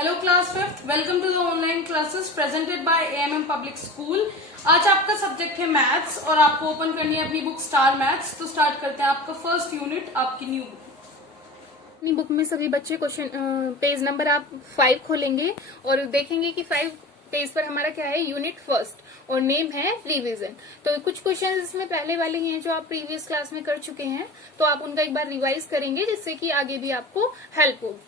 Hello class fifth, welcome to the online classes presented by AMM public school. आज आपका subject है maths और आपको ओपन करनी है अपनी बुक स्टार मैथ्स। तो स्टार्ट करते हैं आपका फर्स्ट यूनिट, आपकी न्यू बुक। अपनी बुक में सभी बच्चे क्वेश्चन पेज नंबर आप 5 खोलेंगे और देखेंगे कि 5 पेज पर हमारा क्या है, यूनिट फर्स्ट, और नेम है रिवीजन। तो कुछ क्वेश्चन इसमें पहले वाले ही हैं जो आप प्रीवियस क्लास में कर चुके हैं, तो आप उनका एक बार रिवाइज करेंगे जिससे कि आगे भी आपको हेल्प हो।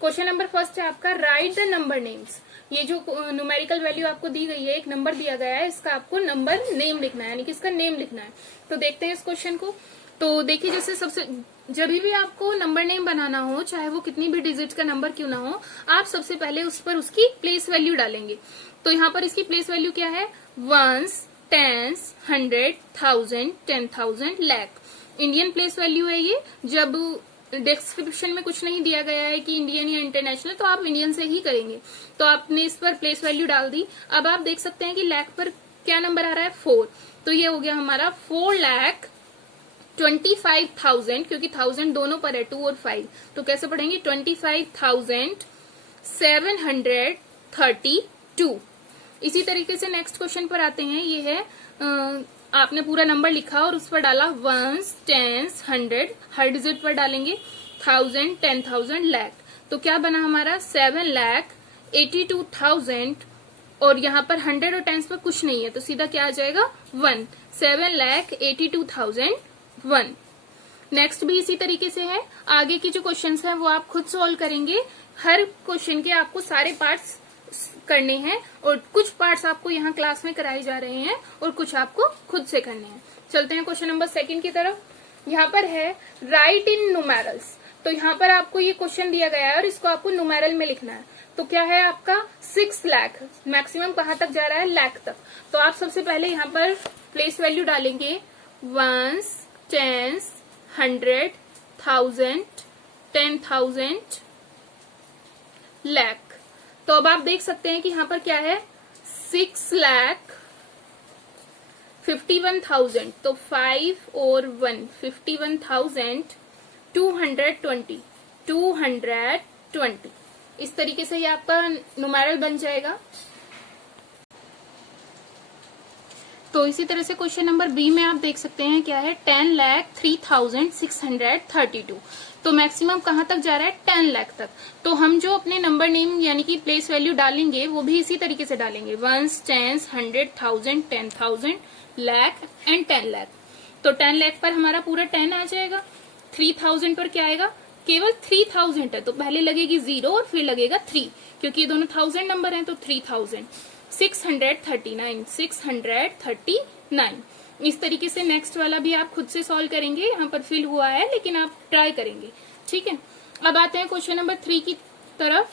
क्वेश्चन नंबर फर्स्ट है आपका, राइट द नंबर नेम्स। ये जो न्यूमेरिकल वैल्यू आपको दी गई है, एक नंबर दिया गया है, इसका आपको नंबर नेम लिखना है, यानी कि इसका नेम लिखना है। तो देखते हैं इस क्वेश्चन को। तो देखिए, जैसे सबसे जब भी आपको नंबर नेम बनाना हो, चाहे वो कितनी भी डिजिट का नंबर क्यों ना हो, आप सबसे पहले उस पर उसकी प्लेस वैल्यू डालेंगे। तो यहाँ पर इसकी प्लेस वैल्यू क्या है, ones, tens, 100, 1000, 10,000, lakh. Indian place value है ये। जब डिस्क्रिप्शन में कुछ नहीं दिया गया है कि इंडियन या इंटरनेशनल, तो आप इंडियन से ही करेंगे। तो आपने इस पर प्लेस वैल्यू डाल दी। अब आप देख सकते हैं कि लाख पर क्या नंबर आ रहा है, 4। तो ये हो गया हमारा 4,25,000, क्योंकि 1000 दोनों पर है, 2 और 5। तो कैसे पढ़ेंगे, 25,732। इसी तरीके से नेक्स्ट क्वेश्चन पर आते हैं। ये है आपने पूरा नंबर लिखा और उस पर डाला वंस, टेंस, 100, हर डिजिट पर डालेंगे, 1000, 10,000, लाख। तो क्या बना हमारा, 7,82,000। और यहाँ पर 100 और टेंस पर कुछ नहीं है, तो सीधा क्या आ जाएगा, 1, 7,82,001। नेक्स्ट भी इसी तरीके से है। आगे की जो क्वेश्चंस हैं वो आप खुद सॉल्व करेंगे। हर क्वेश्चन के आपको सारे पार्ट्स करने हैं और कुछ पार्ट्स आपको यहाँ क्लास में कराए जा रहे हैं और कुछ आपको खुद से करने हैं। चलते हैं क्वेश्चन नंबर 2 की तरफ। यहाँ पर है राइट इन न्यूमेरल्स। तो यहाँ पर आपको ये क्वेश्चन दिया गया है और इसको आपको न्यूमेरल में लिखना है। तो क्या है आपका, 6 लाख। मैक्सिमम कहाँ तक जा रहा है, लाख तक। तो आप सबसे पहले यहाँ पर प्लेस वैल्यू डालेंगे, वंस, टेंस, 100, 1000, 10,000, लाख। तो अब आप देख सकते हैं कि यहाँ पर क्या है, 6,51,000। तो 5 और 1, 51,220, 220। इस तरीके से ये आपका न्यूमेरल बन जाएगा। तो इसी तरह से क्वेश्चन नंबर बी में आप देख सकते हैं क्या है, 10,03,632। तो मैक्सिमम कहाँ तक जा रहा है, 10 लाख तक। तो हम जो अपने नंबर नेम यानी कि प्लेस वैल्यू डालेंगे वो भी इसी तरीके से डालेंगे, ones, tens, 100, 1000, 10,000, lakh and 10 lakh. तो 10 लाख पर हमारा पूरा 10 आ जाएगा। 3000 पर क्या आएगा, केवल 3000 है, तो पहले लगेगी 0 और फिर लगेगा 3, क्योंकि ये दोनों 1000 नंबर हैं। तो 3000, 639, 639। इस तरीके से नेक्स्ट वाला भी आप खुद से सॉल्व करेंगे। यहाँ पर फिल हुआ है लेकिन आप ट्राई करेंगे, ठीक है। अब आते हैं क्वेश्चन नंबर 3 की तरफ।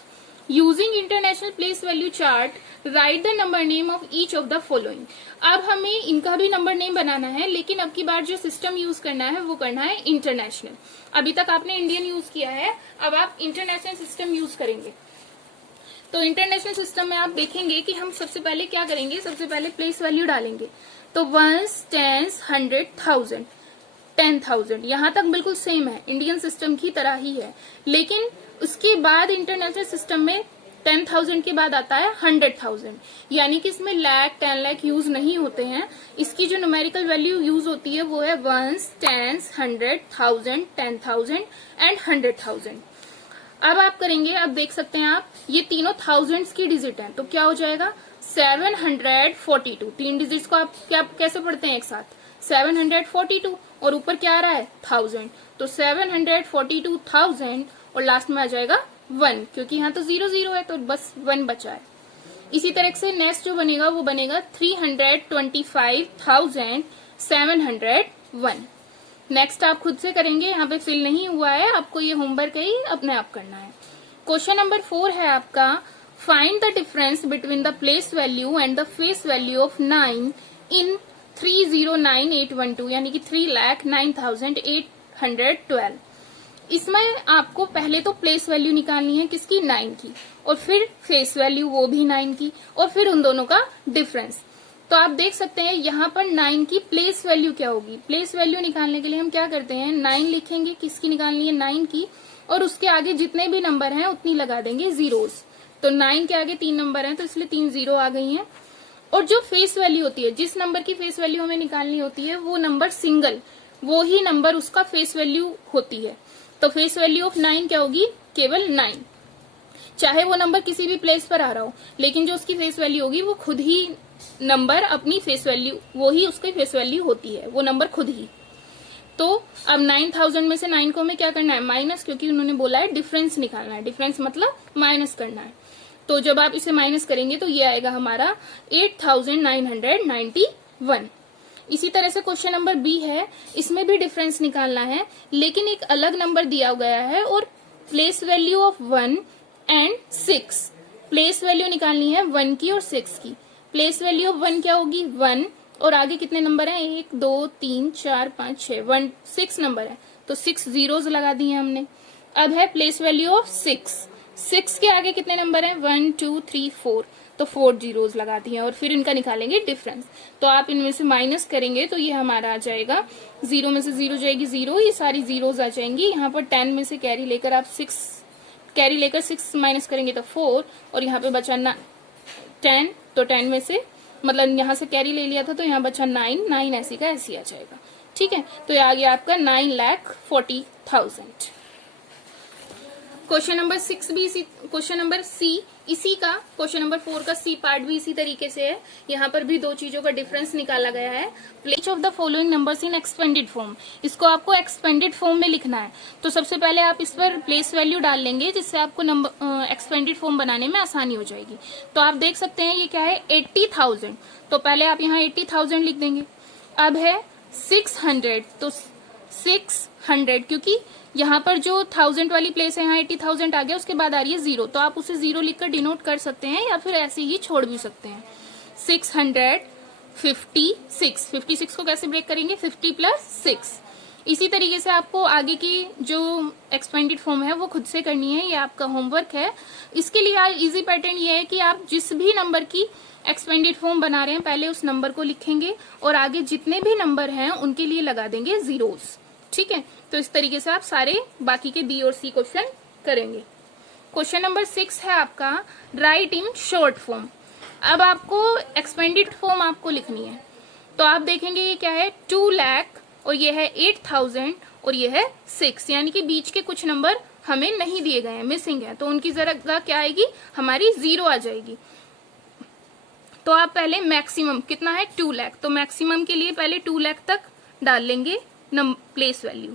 Using international place value chart, right the number name of each of the following. अब हमें इनका भी नंबर नेम बनाना है, लेकिन अब की बार जो सिस्टम यूज करना है वो करना है इंटरनेशनल। अभी तक आपने इंडियन यूज किया है, अब आप इंटरनेशनल सिस्टम यूज करेंगे। तो इंटरनेशनल सिस्टम में आप देखेंगे कि हम सबसे पहले क्या करेंगे, सबसे पहले प्लेस वैल्यू डालेंगे। तो वंस, टेंस, 100, 1000, 10,000, यहाँ तक बिल्कुल सेम है, इंडियन सिस्टम की तरह ही है। लेकिन उसके बाद इंटरनेशनल सिस्टम में 10,000 के बाद आता है 100,000, यानी कि इसमें लाख, 10 लाख यूज नहीं होते हैं। इसकी जो न्यूमेरिकल वैल्यू यूज होती है वो है वंस, टेंस, 100, 1000, 10,000 एंड 100,000। अब आप करेंगे, अब देख सकते हैं आप, ये तीनों थाउजेंड्स की डिजिट हैं, तो क्या हो जाएगा, 742। 3 डिजिट्स को आप क्या कैसे पढ़ते हैं एक साथ, 742, और ऊपर क्या आ रहा है, 1000। तो 742,000 और लास्ट में आ जाएगा 1, क्योंकि यहाँ तो 0 0 है, तो बस 1 बचा है। इसी तरह से नेक्स्ट जो बनेगा वो बनेगा 325,701। नेक्स्ट आप खुद से करेंगे, यहाँ पे फिल नहीं हुआ है, आपको ये होमवर्क है, अपने आप करना है। क्वेश्चन नंबर 4 है आपका, find the difference between the place value and the face value of 9 इन 309812, यानी कि 3,09,812। इसमें आपको पहले तो प्लेस वैल्यू निकालनी है किसकी, 9 की, और फिर फेस वैल्यू वो भी 9 की, और फिर उन दोनों का डिफरेंस। तो आप देख सकते हैं यहाँ पर 9 की प्लेस वैल्यू क्या होगी। प्लेस वैल्यू निकालने के लिए हम क्या करते हैं, 9 लिखेंगे, किसकी निकालनी है, 9 की, और उसके आगे जितने भी नंबर हैं उतनी लगा देंगे जीरोस। तो 9 के आगे 3 नंबर हैं तो इसलिए 3 जीरो आ गई हैं। और जो फेस वैल्यू होती है, जिस नंबर की फेस वैल्यू हमें निकालनी होती है वो नंबर सिंगल, वो ही नंबर उसका फेस वैल्यू होती है। तो फेस वैल्यू ऑफ 9 क्या होगी, केवल 9। चाहे वो नंबर किसी भी प्लेस पर आ रहा हो, लेकिन जो उसकी फेस वैल्यू होगी वो खुद ही नंबर अपनी फेस वैल्यू, वो ही उसकी फेस वैल्यू होती है, वो नंबर खुद ही। तो अब 9000 में से 9 को हमें क्या करना है, माइनस, क्योंकि उन्होंने बोला है डिफरेंस निकालना है, डिफरेंस मतलब माइनस करना है। तो जब आप इसे माइनस करेंगे तो ये आएगा हमारा 8991। इसी तरह से क्वेश्चन नंबर बी है, इसमें भी डिफरेंस निकालना है, लेकिन एक अलग नंबर दिया गया है और place value of 1 and 6, place value निकालनी है 1 की और 6 की। प्लेस वैल्यू ऑफ 1 क्या होगी, 1, और आगे कितने नंबर हैं, 1 2 3 4 5 6, 1 6 नंबर है, तो 6 जीरोस लगा दिए हमने। अब है प्लेस वैल्यू ऑफ 6 के आगे कितने नंबर हैं, 1 2 3 4, तो 4 जीरोस लगा दिए और फिर इनका निकालेंगे डिफरेंस। तो आप इनमें से माइनस करेंगे तो ये हमारा आ जाएगा, 0 में से 0 जाएगी 0, ये सारी जीरोस आ जाएंगी। यहाँ पर 10 में से कैरी लेकर आप 6 माइनस करेंगे तो 4, और यहाँ पे बचा 10, तो 10 में से मतलब यहाँ से कैरी ले लिया था तो यहाँ बचा 9 ऐसी का ऐसी आ जाएगा। ठीक है, तो ये आ गया आपका 9,40,000। क्वेश्चन नंबर 6 भी इसी, क्वेश्चन नंबर सी इसी का, क्वेश्चन नंबर 4 का सी पार्ट भी इसी तरीके से है। यहाँ पर भी दो चीजों का डिफरेंस निकाला गया है। Place of the following numbers in expanded form, इसको आपको एक्सपेंडेड फॉर्म में लिखना है। तो सबसे पहले आप इस पर प्लेस वैल्यू डाल लेंगे, जिससे आपको नंबर एक्सपेंडेड फॉर्म बनाने में आसानी हो जाएगी। तो आप देख सकते हैं ये क्या है, 80,000, तो पहले आप यहाँ 80,000 लिख देंगे। अब है 600, तो 600, क्योंकि यहाँ पर जो 1000 वाली प्लेस है, यहाँ 80,000 आ गया, उसके बाद आ रही है 0, तो आप उसे 0 लिखकर डिनोट कर सकते हैं या फिर ऐसे ही छोड़ भी सकते हैं। 656 को कैसे ब्रेक करेंगे, 50 + 6। इसी तरीके से आपको आगे की जो एक्सपेंडेड फॉर्म है वो खुद से करनी है, ये आपका होमवर्क है। इसके लिए आज इजी पैटर्न ये है कि आप जिस भी नंबर की एक्सपेंडेड फॉर्म बना रहे हैं पहले उस नंबर को लिखेंगे और आगे जितने भी नंबर हैं उनके लिए लगा देंगे जीरोस। ठीक है, तो इस तरीके से आप सारे बाकी के बी और सी क्वेश्चन करेंगे। क्वेश्चन नंबर 6 है आपका, राइट इन शॉर्ट फॉर्म। अब आपको एक्सपेंडेड फॉर्म आपको लिखनी है, तो आप देखेंगे ये क्या है, 2 लाख और ये है 8,000 और ये है 6, यानी कि बीच के कुछ नंबर हमें नहीं दिए गए हैं, मिसिंग है, तो उनकी जगह क्या आएगी, हमारी 0 आ जाएगी। तो आप पहले मैक्सिमम कितना है, 2 लाख, तो मैक्सिमम के लिए पहले 2 लाख तक डाल लेंगे प्लेस वैल्यू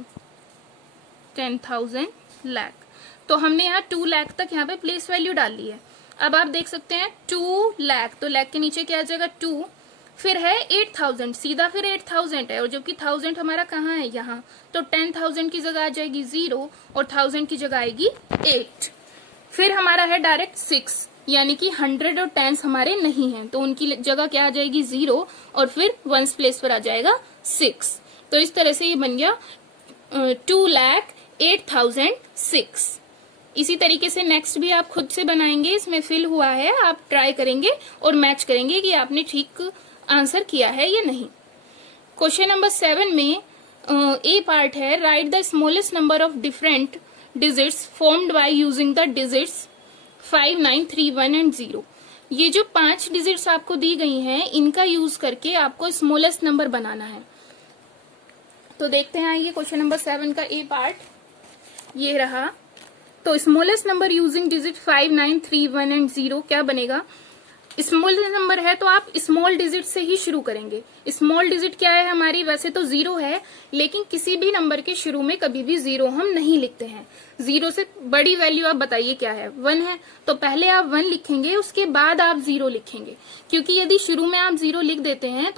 10,000 लाख, तो हमने यहाँ 2 लाख तक यहाँ पे प्लेस वैल्यू डाल ली है। अब आप देख सकते हैं 2 लाख, तो लाख के नीचे क्या आ जाएगा 2, फिर है 8,000, सीधा फिर 8,000 है, और जबकि 1000 हमारा कहाँ है यहाँ, तो 10,000 की जगह आ जाएगी 0 और 1000 की जगह आएगी 8। फिर हमारा है डायरेक्ट 6, यानी कि 100 और 10 हमारे नहीं हैं, तो उनकी जगह क्या आ जाएगी 0 और फिर 1s प्लेस पर आ जाएगा 6। तो इस तरह से ये बन गया 2,08,006। इसी तरीके से नेक्स्ट भी आप खुद से बनाएंगे, इसमें फिल हुआ है, आप ट्राई करेंगे और मैच करेंगे कि आपने ठीक आंसर किया है या नहीं। क्वेश्चन नंबर 7 में ए पार्ट है, right the smallest number of different digits formed by using the digits 5, 9, 3, 1 and 0। ये जो 5 डिजिट्स आपको दी गई हैं, इनका यूज करके आपको स्मॉलेस्ट नंबर बनाना है। तो देखते हैं आइए क्वेश्चन नंबर 7 का ए पार्ट ये रहा। तो smallest number using digit 5, 9, 3, 1 and 0 क्या बनेगा, स्मॉल नंबर है तो आप स्मॉल डिजिट से ही शुरू करेंगे। स्मॉल डिजिट क्या है हमारी, वैसे तो 0 है, लेकिन किसी भी नंबर के शुरू में कभी भी 0 हम नहीं लिखते हैं। 0 से बड़ी वैल्यू आप बताइए क्या है, 1 है, तो पहले आप 1 लिखेंगे, उसके बाद आप 0 लिखेंगे, क्योंकि यदि शुरू में आप 0 लिख देते हैं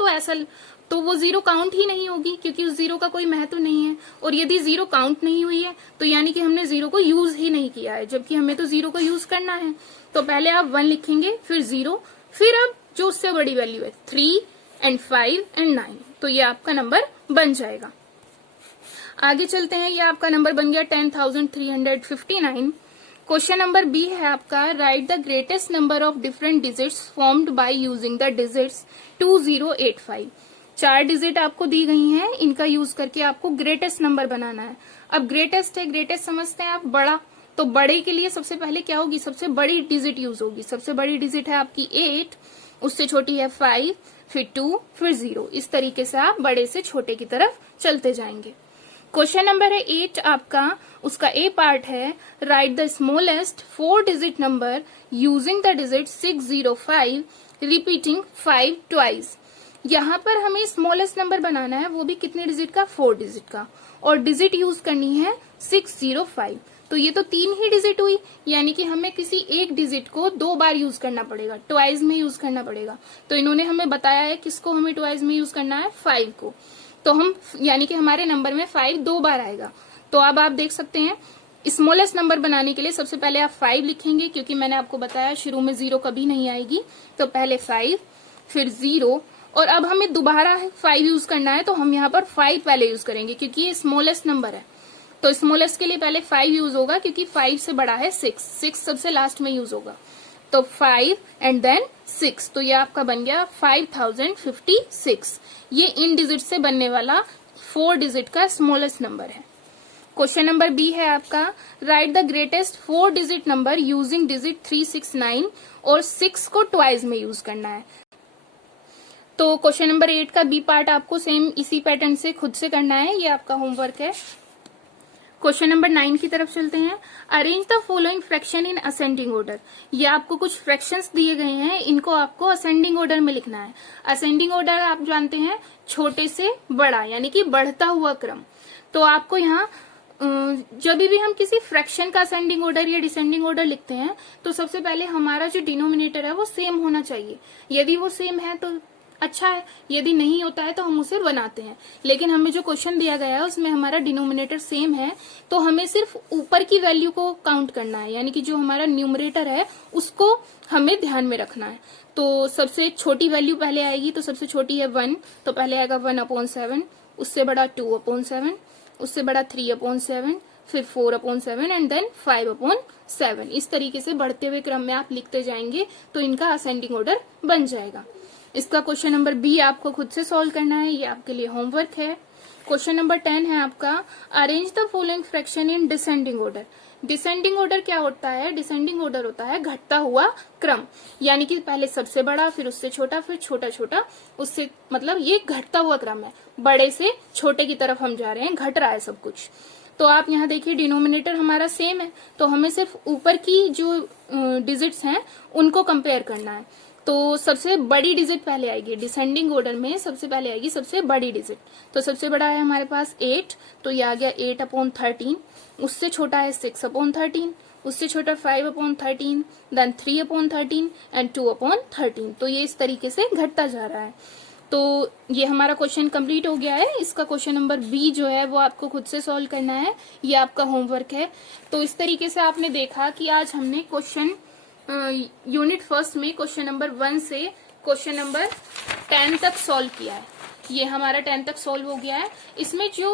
तो वो 0 काउंट ही नहीं होगी, क्योंकि उस 0 का कोई महत्व नहीं है। और यदि 0 काउंट नहीं हुई है तो यानी कि हमने 0 को यूज ही नहीं किया है, जबकि हमें तो 0 को यूज करना है। तो पहले आप 1 लिखेंगे, फिर 0, फिर अब जो उससे बड़ी वैल्यू है 3 एंड 5 एंड 9, तो ये आपका नंबर बन जाएगा। आगे चलते हैं, ये आपका नंबर बन गया 10,359। क्वेश्चन नंबर बी है आपका, right the greatest number of different digits formed by using the digits 2085। 4 digit आपको दी गई हैं, इनका यूज करके आपको ग्रेटेस्ट नंबर बनाना है। अब ग्रेटेस्ट है, ग्रेटेस्ट समझते हैं आप बड़ा, तो बड़े के लिए सबसे पहले क्या होगी, सबसे बड़ी डिजिट यूज होगी। सबसे बड़ी डिजिट है आपकी 8, उससे छोटी है 5, फिर 2, फिर 0। इस तरीके से आप बड़े से छोटे की तरफ चलते जाएंगे। क्वेश्चन नंबर है 8 आपका, उसका ए पार्ट है right the smallest 4 digit number using the digit 605 repeating 5 twice. यहाँ पर हमें स्मॉलेस्ट नंबर बनाना है, वो भी कितने डिजिट का, 4 डिजिट का, और डिजिट यूज करनी है 605। तो ये तो 3 ही डिजिट हुई, यानी कि हमें किसी एक डिजिट को 2 बार यूज करना पड़ेगा, ट्वाइस में यूज करना पड़ेगा। तो इन्होंने हमें बताया है किसको हमें ट्वाइस में यूज करना है, 5 को। तो हम यानी कि हमारे नंबर में 5 2 बार आएगा। तो अब आप देख सकते हैं स्मॉलेस्ट नंबर बनाने के लिए सबसे पहले आप 5 लिखेंगे, क्योंकि मैंने आपको बताया शुरू में 0 कभी नहीं आएगी। तो पहले 5, फिर 0, और अब हमें दोबारा 5 यूज करना है, तो हम यहाँ पर 5 पहले यूज करेंगे क्योंकि ये स्मॉलेस्ट नंबर है। तो स्मॉलेस्ट के लिए पहले 5 यूज होगा, क्योंकि 5 से बड़ा है 6 सबसे लास्ट में यूज होगा। तो 5 एंड देन 6, तो ये आपका बन गया 5056। ये इन डिजिट से बनने वाला 4 डिजिट का स्मॉलेस्ट नंबर है। क्वेश्चन नंबर बी है आपका right the greatest 4 digit number using digit 369, और 6 को ट्वाइस में यूज करना है। तो क्वेश्चन नंबर 8 का बी पार्ट आपको सेम इसी पैटर्न से खुद से करना है, ये आपका होमवर्क है। क्वेश्चन नंबर 9 की तरफ चलते हैं। Arrange the following fraction in ascending order. ये आपको कुछ फ्रैक्शंस दिए गए हैं, इनको आपको असेंडिंग ऑर्डर में लिखना है। असेंडिंग ऑर्डर आप जानते हैं छोटे से बड़ा, यानी कि बढ़ता हुआ क्रम। तो आपको यहाँ जब भी हम किसी फ्रैक्शन का असेंडिंग ऑर्डर या डिसेंडिंग ऑर्डर लिखते हैं, तो सबसे पहले हमारा जो डिनोमिनेटर है वो सेम होना चाहिए। यदि वो सेम है तो अच्छा है, यदि नहीं होता है तो हम उसे बनाते हैं। लेकिन हमें जो क्वेश्चन दिया गया है उसमें हमारा डिनोमिनेटर सेम है, तो हमें सिर्फ ऊपर की वैल्यू को काउंट करना है, यानी कि जो हमारा न्यूमरेटर है उसको हमें ध्यान में रखना है। तो सबसे छोटी वैल्यू पहले आएगी, तो सबसे छोटी है 1, तो पहले आएगा 1/7, उससे बड़ा 2/7, उससे बड़ा 3/7, फिर 4/7 एंड देन 5/7। इस तरीके से बढ़ते हुए क्रम में आप लिखते जाएंगे तो इनका असेंडिंग ऑर्डर बन जाएगा। इसका क्वेश्चन नंबर बी आपको खुद से सॉल्व करना है, ये आपके लिए होमवर्क है। क्वेश्चन नंबर 10 है आपका arrange the following fraction in descending order. Descending order क्या होता है, डिसेंडिंग ऑर्डर होता है घटता हुआ क्रम, यानी कि पहले सबसे बड़ा, फिर उससे छोटा, फिर छोटा छोटा, उससे मतलब ये घटता हुआ क्रम है। बड़े से छोटे की तरफ हम जा रहे हैं, घट रहा है सब कुछ। तो आप यहाँ देखिए डिनोमिनेटर हमारा सेम है, तो हमें सिर्फ ऊपर की जो डिजिट्स हैं उनको कंपेयर करना है। तो सबसे बड़ी डिजिट पहले आएगी, डिसेंडिंग ऑर्डर में सबसे पहले आएगी सबसे बड़ी डिजिट। तो सबसे बड़ा है हमारे पास 8, तो ये आ गया 8/13, उससे छोटा है 6/13, उससे छोटा 5/13, देन 3/13 एंड 2/13। तो ये इस तरीके से घटता जा रहा है। तो ये हमारा क्वेश्चन कंप्लीट हो गया है। इसका क्वेश्चन नंबर बी जो है वो आपको खुद से सॉल्व करना है, ये आपका होमवर्क है। तो इस तरीके से आपने देखा कि आज हमने क्वेश्चन यूनिट फर्स्ट में क्वेश्चन नंबर 1 से क्वेश्चन नंबर 10 तक सॉल्व किया है। ये हमारा 10 तक सॉल्व हो गया है। इसमें जो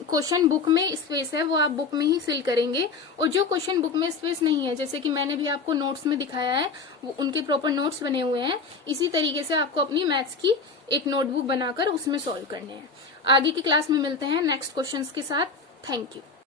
क्वेश्चन बुक में स्पेस है वो आप बुक में ही फिल करेंगे, और जो क्वेश्चन बुक में स्पेस नहीं है, जैसे कि मैंने भी आपको नोट्स में दिखाया है, वो उनके प्रॉपर नोट्स बने हुए हैं। इसी तरीके से आपको अपनी मैथ्स की एक नोटबुक बनाकर उसमें सॉल्व करने हैं। आगे की क्लास में मिलते हैं नेक्स्ट क्वेश्चंस के साथ। Thank you.